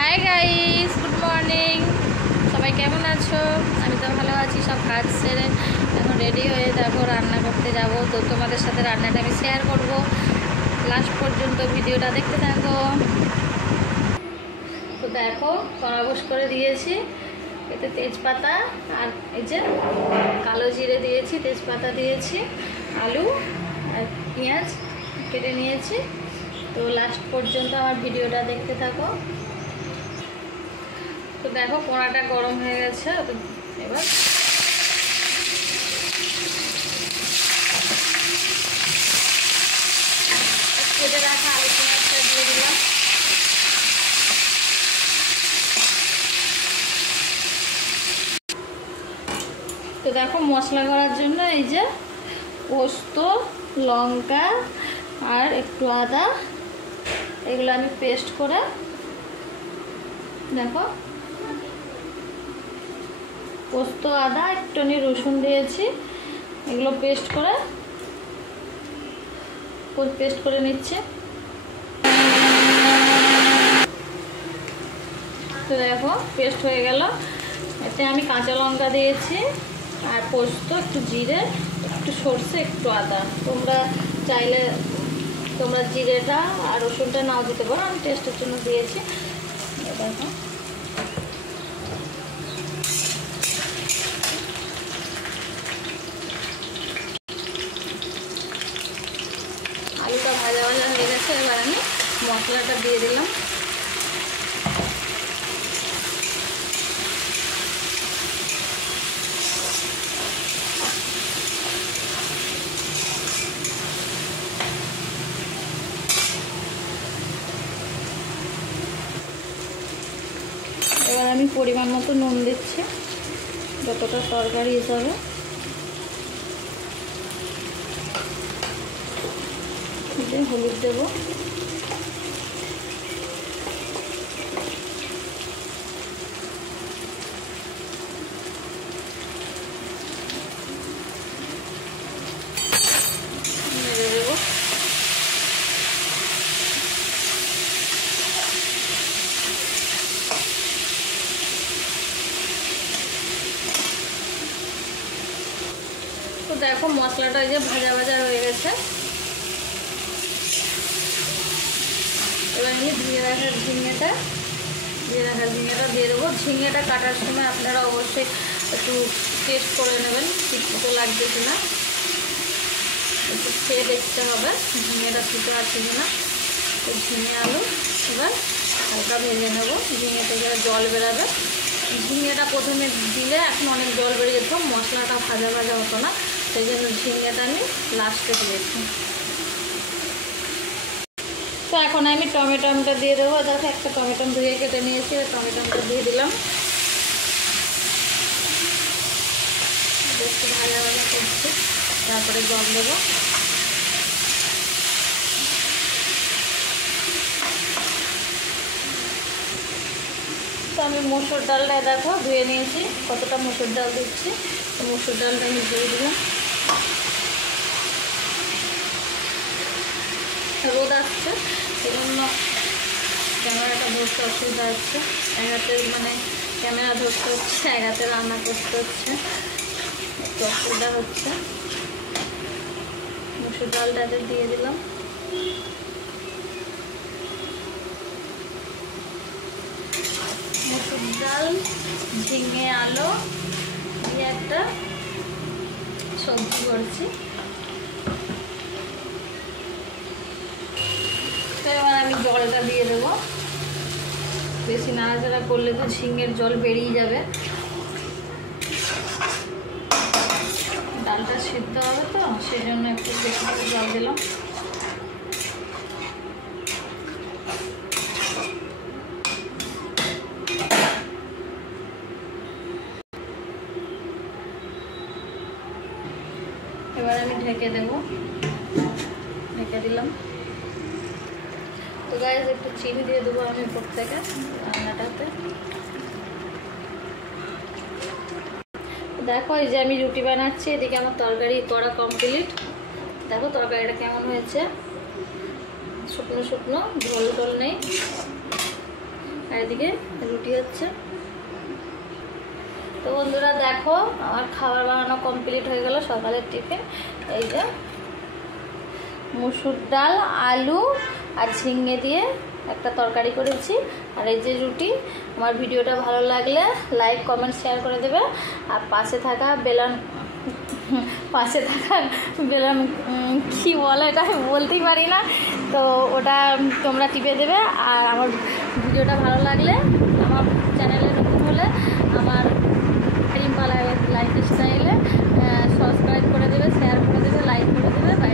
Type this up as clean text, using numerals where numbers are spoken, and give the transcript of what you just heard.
Hi guys, good morning. সবাই কেমন আছো? আমি তো ভালো আছি। সব কাজ সেরে এখন রেডি হয়ে যাবো, রান্না করতে যাব। তো তোমাদের সাথে রান্নাটা আমি শেয়ার করব, লাস্ট পর্যন্ত ভিডিওটা দেখতে থাকো। তো দেখো, কড়াবস করে দিয়েছি, এতে তেজপাতা আর এই যে কালো জিরে দিয়েছি, তেজপাতা দিয়েছি, আলু আর পেঁয়াজ কেটে নিয়েছি। তো লাস্ট পর্যন্ত আমার ভিডিওটা দেখতে থাকো। তো দেখো, কড়াটা গরম হয়ে গেছে। এবার কেটে রাখা আলু পেঁয়াজটা দিয়ে দিলাম। তো দেখো, মশলা করার জন্য এই যে পোস্ত, লঙ্কা আর একটু আদা, এগুলো আমি পেস্ট করে, দেখো পোস্ত, আদা, একটুখানি রসুন দিয়েছি, এগুলো পেস্ট করে নিচ্ছে। তো দেখো, পেস্ট হয়ে গেল। এতে আমি কাঁচা লঙ্কা দিয়েছি আর পোস্ত, একটু জিরে, একটু সর্ষে, একটু আদা। তোমরা চাইলে তোমরা জিরেটা আর রসুনটা নাও দিতে পারো, আমি টেস্টের জন্য দিয়েছি। দেখো, আলুটা ভাজা হয়ে গেছে। এবার আমি মশলাটা দিয়ে দিলাম। এবার আমি পরিমাণ মতো নুন দিচ্ছি, যতটা তরকারি হিসাবে। হলুদ দেবো, তো দেখো, মশলাটা যে ভাজা ভাজা হয়ে গেছে। এবার আমি ঝিঙে রাখা ঝিঙেটা দিয়ে দেবো। ঝিঙেটা কাটার সময় আপনারা অবশ্যই একটু টেস্ট করে নেবেন, ঠিক লাগছে কিনা, একটু খেয়ে দেখতে হবে ঝিঙেটা ঠিক আছে কিনা। তো ঝিঙে আলু এবার হালকা ভেজে নেবো। ঝিঙে থেকে জল বেরাবে। ঝিঙেটা প্রথমে দিলে এখন অনেক জল বেরিয়ে যেত, মশলাটা ভাজা ভাজা হতো না, সেই জন্য ঝিঙেটা আমি লাস্টে দিয়েছি। তো এখন আমি টমেটোটা দিয়ে দেবো। দেখো, একটা টমেটো ধুয়ে কেটে নিয়েছি, টমেটোটা দিয়ে দিলাম। একটু ভাজা ভাজা করছি, তারপরে জল দেবো। তো আমি মসুর ডালটা দেখো ধুয়ে নিয়েছি, কতটা মসুর ডাল দিচ্ছি। তো মসুর ডালটা আমি দিয়ে দিলাম। রোদ আসছে, সেজন্য ক্যামেরাটা ধরতে অসুবিধা হচ্ছে। এক হাতে মানে ক্যামেরা ধরতে হচ্ছে, এক হাতে রান্না করতে হচ্ছে, একটু অসুবিধা হচ্ছে। মসুর ডালটাতে দিয়ে দিলাম। মসুর ডাল, ঝিঙে আলু দিয়ে একটা সবজি করছি। তো এবার আমি জলটা দিয়ে দেবো। বেশি নাড়াচাড়া করলে তো ঝিঙের জল বেরিয়ে যাবে। ডালটা সিদ্ধ হবে তো, সেই জন্য একটু বেশি করে জল দিলাম। এবার আমি ঢেকে দেবো, ঢেকে দিলাম। তো গাইস, একটু চিনি দিয়ে দেবো আমি উপর থেকে রান্নাটাতে। দেখো, এই যে আমি রুটি বানাচ্ছি, এদিকে আমার তরকারি করা কমপ্লিট। দেখো তরকারিটা কেমন হয়েছে, শুকনো শুকনো, ঝোল টোল নেই। আর এদিকে রুটি হচ্ছে। তো বন্ধুরা দেখো আমার খাবার বানানো কমপ্লিট হয়ে গেল। সকালের টিফিন এই যে মুসুর ডাল, আলু আর ঝিঙে দিয়ে একটা তরকারি করেছি, আর এই যে রুটি। আমার ভিডিওটা ভালো লাগলে লাইক কমেন্ট শেয়ার করে দেবে, আর পাশে থাকা বেলান কী বলে এটা আমি বলতেই পারি না, তো ওটা তোমরা টিপে দেবে। আর আমার ভিডিওটা ভালো লাগলে আমার চ্যানেলে নতুন হলে আমার রিম্পা লাইফস্টাইলে সাবস্ক্রাইব করে দেবে, শেয়ার করে দেবে, লাইক করে দেবে। বাই।